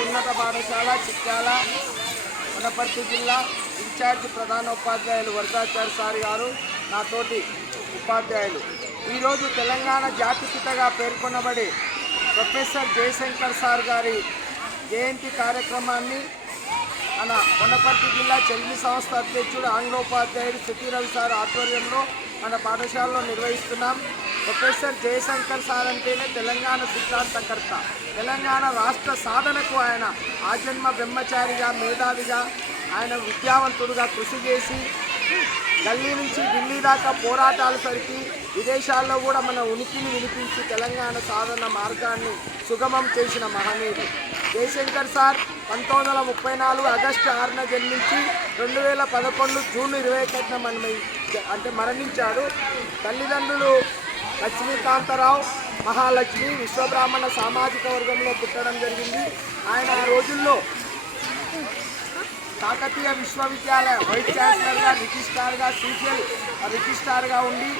ఉన్నత పాఠశాల చిట్యాల వనపర్తి జిల్లా ఇన్ఛార్జి ప్రధానోపాధ్యాయులు వరదాచారి సార్ గారు నాతోటి ఉపాధ్యాయులు. ఈరోజు తెలంగాణ జాతిపితగా పేర్కొనబడి ప్రొఫెసర్ జయశంకర్ సార్ గారి జయంతి కార్యక్రమాన్ని మన వనపర్తి జిల్లా చెల్లి సంస్థ అధ్యక్షుడు ఆంగ్లోపాధ్యాయుడు సుధీరవి సార్ ఆధ్వర్యంలో మన పాఠశాలలో నిర్వహిస్తున్నాం. ప్రొఫెసర్ జయశంకర్ సార్ అంటేనే తెలంగాణ సిద్ధాంతకర్త. తెలంగాణ రాష్ట్ర సాధనకు ఆయన ఆజన్మ బ్రహ్మచారిగా మేధావిగా ఆయన విద్యావంతుడుగా కృషి చేసి ఢిల్లీ నుంచి ఢిల్లీ దాకా పోరాటాలు సరికి విదేశాల్లో కూడా మన ఉనికిని వినిపించి తెలంగాణ సాధన మార్గాన్ని సుగమం చేసిన మహనీయుడు. జయశంకర్ సార్ పంతొమ్మిది వందల ముప్పై నాలుగు ఆగస్టు ఆరున జన్మించి రెండు వేల పదకొండు జూన్ ఇరవై ఒకటిన మనమై అంటే మరణించాడు. తల్లిదండ్రులు లక్ష్మీకాంతరావు మహాలక్ష్మి విశ్వబ్రాహ్మణ సామాజిక వర్గంలో పుట్టడం జరిగింది. ఆయన ఆ రోజుల్లో కాకతీయ విశ్వవిద్యాలయ వైస్ ఛాన్సలర్గా రిజిస్ట్రార్గా సీసీఎల్ రిజిస్ట్రార్గా ఉండి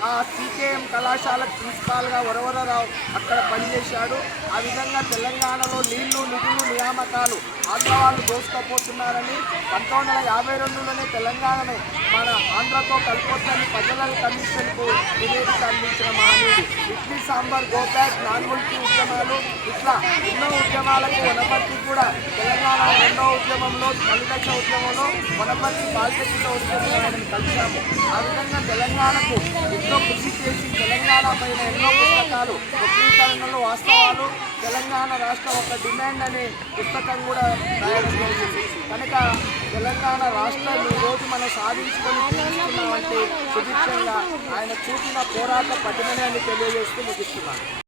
ఆ సీకేఎం కళాశాల ప్రిన్సిపాల్గా వరవరరావు అక్కడ పనిచేశాడు. ఆ విధంగా తెలంగాణలో నీళ్ళు నిధులు నియామకాలు ఆంధ్రవాళ్ళు దోసుకపోతున్నారని పంతొమ్మిది వందల యాభై రెండులోనే తెలంగాణను మన ఆంధ్రతో కలుపుకొచ్చని ప్రజల కమిషన్కు నివేదిక అందించిన మహనీయుడు. ఇడ్లీ సాంబార్ గోబ్యాక్ నాన్ ఉద్యమాలు ఇట్లా ఎన్నో ఉద్యమాలకు వనపర్తి కూడా తెలంగాణ రెండో ఉద్యమంలో కలిదశ ఉద్యమంలో వనపర్తి బాలకృష్ణ ఉద్యమంలో మనం కలిశాము. ఆ విధంగా తెలంగాణకు ఎంతో కృషి చేసి తెలంగాణ పైన ఎన్నో పుస్తకాలు వక్రీకరణలు వాస్తవాలు తెలంగాణ రాష్ట్రం ఒక డిమాండ్ అనే పుస్తకం కూడా తయారు చేసింది కనుక తెలంగాణ రాష్ట్రాన్ని ఈరోజు మనం సాధించుకొని చూస్తున్నామంటే సుభిక్షంగా ఆయన చూపిన పోరాట పటిమని అని తెలియజేస్తూ ముగిస్తున్నాను.